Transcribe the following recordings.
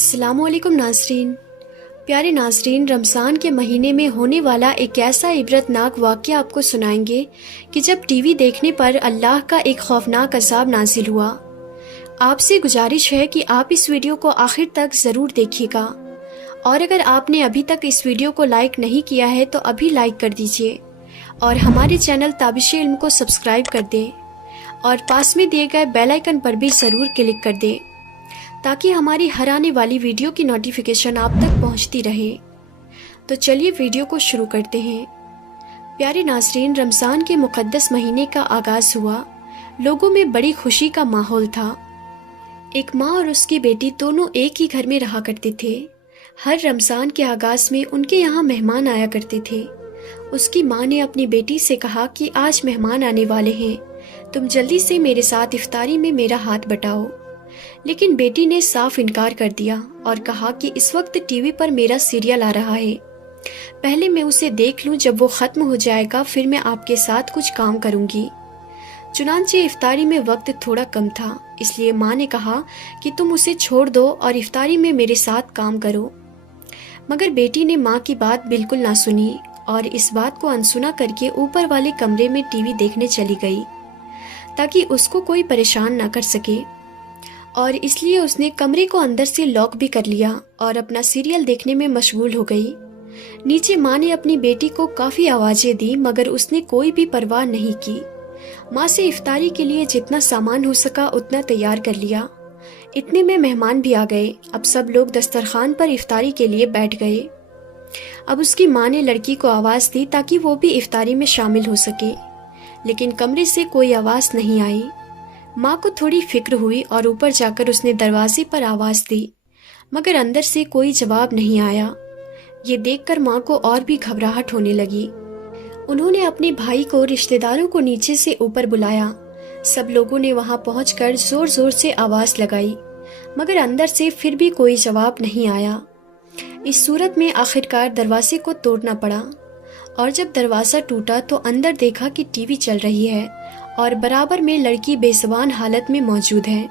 अस्सलामु अलैकुम नाज़रीन। प्यारे नाज़रीन, रमज़ान के महीने में होने वाला एक ऐसा इबरतनाक वाक़या आपको सुनाएंगे कि जब टीवी देखने पर अल्लाह का एक खौफनाक अज़ाब नाजिल हुआ। आपसे गुजारिश है कि आप इस वीडियो को आखिर तक ज़रूर देखिएगा, और अगर आपने अभी तक इस वीडियो को लाइक नहीं किया है तो अभी लाइक कर दीजिए और हमारे चैनल ताबिश इल्म को सब्सक्राइब कर दें और पास में दिए गए बेल आइकन पर भी ज़रूर क्लिक कर दें ताकि हमारी हर आने वाली वीडियो की नोटिफिकेशन आप तक पहुंचती रहे। तो चलिए वीडियो को शुरू करते हैं। प्यारे नाज़रीन, रमज़ान के मुक़द्दस महीने का आगाज़ हुआ। लोगों में बड़ी खुशी का माहौल था। एक माँ और उसकी बेटी दोनों एक ही घर में रहा करते थे। हर रमज़ान के आगाज़ में उनके यहाँ मेहमान आया करते थे। उसकी माँ ने अपनी बेटी से कहा कि आज मेहमान आने वाले हैं, तुम जल्दी से मेरे साथ इफ्तारी में मेरा हाथ बटाओ। लेकिन बेटी ने साफ इनकार कर दिया और कहा कि इस वक्त टीवी पर मेरा सीरियल आ रहा है, पहले मैं उसे देख लूं, जब वो ख़त्म हो जाएगा फिर मैं आपके साथ कुछ काम करूंगी। चुनांचे इफ्तारी में वक्त थोड़ा कम था, इसलिए माँ ने कहा कि तुम उसे छोड़ दो और इफ्तारी में मेरे साथ काम करो। मगर बेटी ने माँ की बात बिल्कुल ना सुनी और इस बात को अनसुना करके ऊपर वाले कमरे में टीवी देखने चली गई ताकि उसको कोई परेशान ना कर सके, और इसलिए उसने कमरे को अंदर से लॉक भी कर लिया और अपना सीरियल देखने में मशगूल हो गई। नीचे माँ ने अपनी बेटी को काफ़ी आवाज़ें दी मगर उसने कोई भी परवाह नहीं की। माँ से इफ्तारी के लिए जितना सामान हो सका उतना तैयार कर लिया। इतने में मेहमान भी आ गए। अब सब लोग दस्तरखान पर इफ्तारी के लिए बैठ गए। अब उसकी माँ ने लड़की को आवाज़ दी ताकि वो भी इफ्तारी में शामिल हो सके, लेकिन कमरे से कोई आवाज़ नहीं आई। माँ को थोड़ी फिक्र हुई और ऊपर जाकर उसने दरवाजे पर आवाज़ दी, मगर अंदर से कोई जवाब नहीं आया। ये देखकर माँ को और भी घबराहट होने लगी। उन्होंने अपने भाई को, रिश्तेदारों को नीचे से ऊपर बुलाया। सब लोगों ने वहाँ पहुंचकर जोर जोर से आवाज़ लगाई, मगर अंदर से फिर भी कोई जवाब नहीं आया। इस सूरत में आखिरकार दरवाजे को तोड़ना पड़ा, और जब दरवाज़ा टूटा तो अंदर देखा कि टीवी चल रही है और बराबर में लड़की बेज़बान हालत में मौजूद है,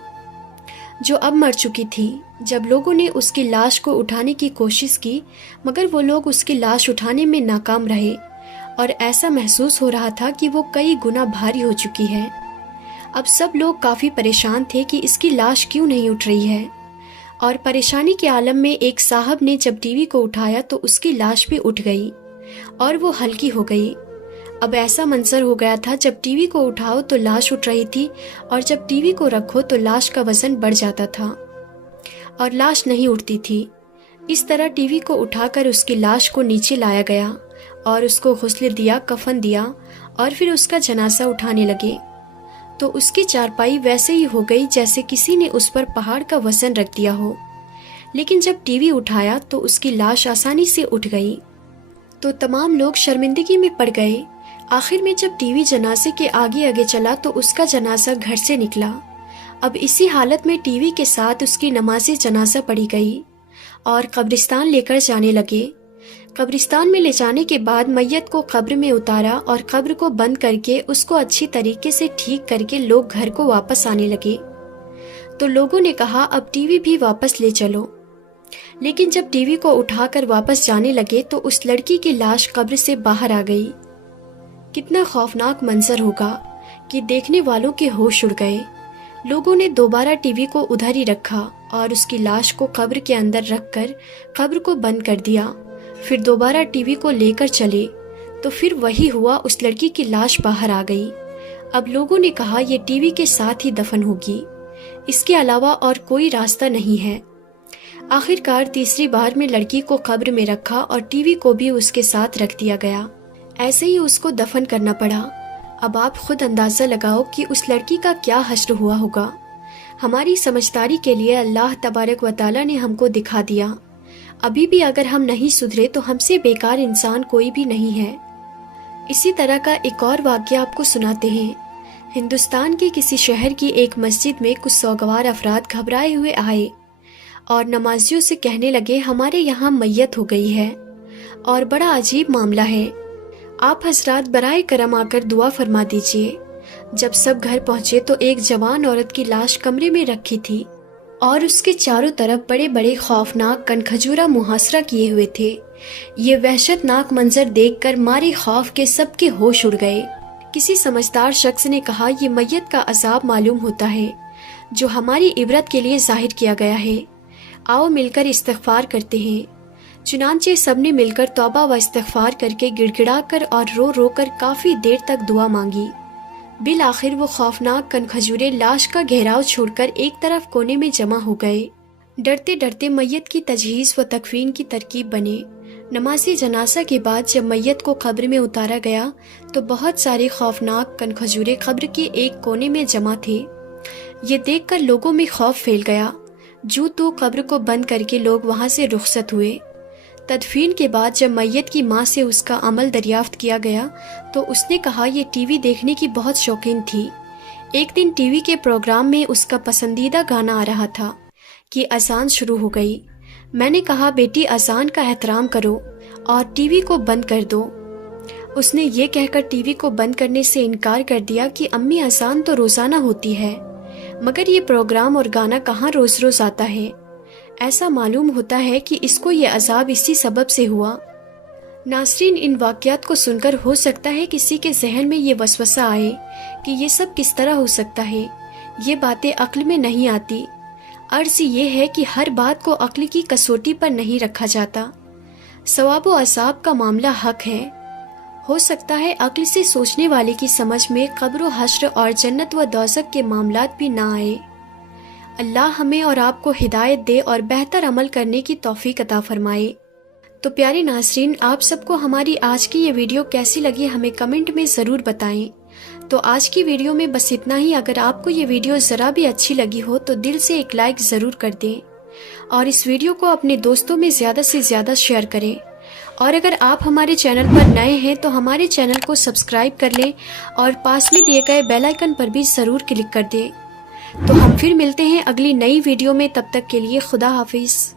जो अब मर चुकी थी। जब लोगों ने उसकी लाश को उठाने की कोशिश की मगर वो लोग उसकी लाश उठाने में नाकाम रहे, और ऐसा महसूस हो रहा था कि वो कई गुना भारी हो चुकी है। अब सब लोग काफ़ी परेशान थे कि इसकी लाश क्यों नहीं उठ रही है, और परेशानी के आलम में एक साहब ने जब टीवी को उठाया तो उसकी लाश भी उठ गई और वो हल्की हो गई। अब ऐसा मंजर हो गया था, जब टीवी को उठाओ तो लाश उठ रही थी और जब टीवी को रखो तो लाश का वजन बढ़ जाता था और लाश नहीं उठती थी। इस तरह टीवी को उठाकर उसकी लाश को नीचे लाया गया और उसको गुस्ल दिया, कफन दिया और फिर उसका जनाजा उठाने लगे तो उसकी चारपाई वैसे ही हो गई जैसे किसी ने उस पर पहाड़ का वजन रख दिया हो। लेकिन जब टीवी उठाया तो उसकी लाश आसानी से उठ गई तो तमाम लोग शर्मिंदगी में पड़ गए। आखिर में जब टीवी जनाजे के आगे आगे चला तो उसका जनाजा घर से निकला। अब इसी हालत में टीवी के साथ उसकी नमाज़े जनाजा पढ़ी गई और कब्रिस्तान लेकर जाने लगे। कब्रिस्तान में ले जाने के बाद मैयत को कब्र में उतारा और कब्र को बंद करके उसको अच्छी तरीके से ठीक करके लोग घर को वापस आने लगे। तो लोगों ने कहा अब टीवी भी वापस ले चलो। लेकिन जब टीवी को उठाकर वापस जाने लगे तो उस लड़की की लाश कब्र से बाहर आ गई। कितना खौफनाक मंजर होगा कि देखने वालों के होश उड़ गए। लोगों ने दोबारा टीवी को उधर ही रखा और उसकी लाश को कब्र के अंदर रखकर कब्र को बंद कर दिया। फिर दोबारा टीवी को लेकर चले तो फिर वही हुआ, उस लड़की की लाश बाहर आ गई। अब लोगों ने कहा ये टीवी के साथ ही दफन होगी, इसके अलावा और कोई रास्ता नहीं है। आखिरकार तीसरी बार में लड़की को कब्र में रखा और टीवी को भी उसके साथ रख दिया गया। ऐसे ही उसको दफन करना पड़ा। अब आप खुद अंदाज़ा लगाओ कि उस लड़की का क्या हश्र हुआ होगा। हमारी समझदारी के लिए अल्लाह तबारक व तआला ने हमको दिखा दिया। अभी भी अगर हम नहीं सुधरे तो हमसे बेकार इंसान कोई भी नहीं है। इसी तरह का एक और वाक़या आपको सुनाते हैं। हिंदुस्तान के किसी शहर की एक मस्जिद में कुछ सौगवार अफराद घबराए हुए आए और नमाजियों से कहने लगे हमारे यहाँ मैयत हो गई है और बड़ा अजीब मामला है, आप हजरात बराए करम आकर दुआ फरमा दीजिए। जब सब घर पहुँचे तो एक जवान औरत की लाश कमरे में रखी थी। اور اس کے چاروں طرف بڑے بڑے خوفناک کنکھجورا محاصرہ کیے ہوئے تھے۔ یہ وحشتناک منظر دیکھ کر مارے خوف کے سب کے ہوش اڑ گئے۔ کسی سمجھدار شخص نے کہا، یہ میت کا عذاب معلوم ہوتا ہے جو ہماری عبرت کے لیے ظاہر کیا گیا ہے۔ آؤ مل کر استغفار کرتے ہیں۔ چنانچہ سب نے مل کر توبہ و استغفار کر کے گڑ گڑا کر اور رو رو کر کافی دیر تک دعا مانگی۔ بالآخر وہ خوفناک کنکھجورے لاش کا گھیراؤ چھوڑ کر ایک طرف کونے میں جمع ہو گئے۔ ڈرتے ڈرتے میت کی تجہیز و تکفین کی ترکیب بنے۔ نماز جنازہ کے بعد جب میت کو قبر میں اتارا گیا تو بہت سارے خوفناک کنکھجورے قبر کے ایک کونے میں جمع تھے۔ یہ دیکھ کر لوگوں میں خوف پھیل گیا۔ جو تو قبر کو بند کر کے لوگ وہاں سے رخصت ہوئے۔ تدفین کے بعد جب میت کی ماں سے اس کا عمل دریافت کیا گیا تو اس نے کہا یہ ٹی وی دیکھنے کی بہت شوقین تھی۔ ایک دن ٹی وی کے پروگرام میں اس کا پسندیدہ گانا آ رہا تھا کہ اذان شروع ہو گئی۔ میں نے کہا بیٹی اذان کا احترام کرو اور ٹی وی کو بند کر دو۔ اس نے یہ کہہ کر ٹی وی کو بند کرنے سے انکار کر دیا کہ امی اذان تو روزانہ ہوتی ہے، مگر یہ پروگرام اور گانا کہاں روز روز آتا ہے۔ ایسا معلوم ہوتا ہے کہ اس کو یہ عذاب اسی سبب سے ہوا۔ ناظرین، ان واقعات کو سن کر ہو سکتا ہے کسی کے ذہن میں یہ وسوسہ آئے کہ یہ سب کس طرح ہو سکتا ہے، یہ باتیں عقل میں نہیں آتی۔ عرض یہ ہے کہ ہر بات کو عقل کی کسوٹی پر نہیں رکھا جاتا۔ ثواب و عذاب کا معاملہ حق ہے۔ ہو سکتا ہے عقل سے سوچنے والے کی سمجھ میں قبر و حشر اور جنت و دوزخ کے معاملات بھی نہ آئے۔ اللہ ہمیں اور آپ کو ہدایت دے اور بہتر عمل کرنے کی توفیق عطا فرمائے۔ تو پیارے ناظرین، آپ سب کو ہماری آج کی یہ ویڈیو کیسی لگی ہمیں کمنٹ میں ضرور بتائیں۔ تو آج کی ویڈیو میں بس اتنا ہی۔ اگر آپ کو یہ ویڈیو ذرا بھی اچھی لگی ہو تو دل سے ایک لائک ضرور کر دیں اور اس ویڈیو کو اپنے دوستوں میں زیادہ سے زیادہ شیئر کریں۔ اور اگر آپ ہمارے چینل پر نئے ہیں تو ہمارے چینل کو سبسکرائب کر لیں اور پاس میں دیے گئے بیل آئیکن پر بھی ضرور کلک کر دیں۔ تو ہم پھر ملتے ہیں اگلی نئی ویڈیو میں، تب تک کے لیے خدا حافظ۔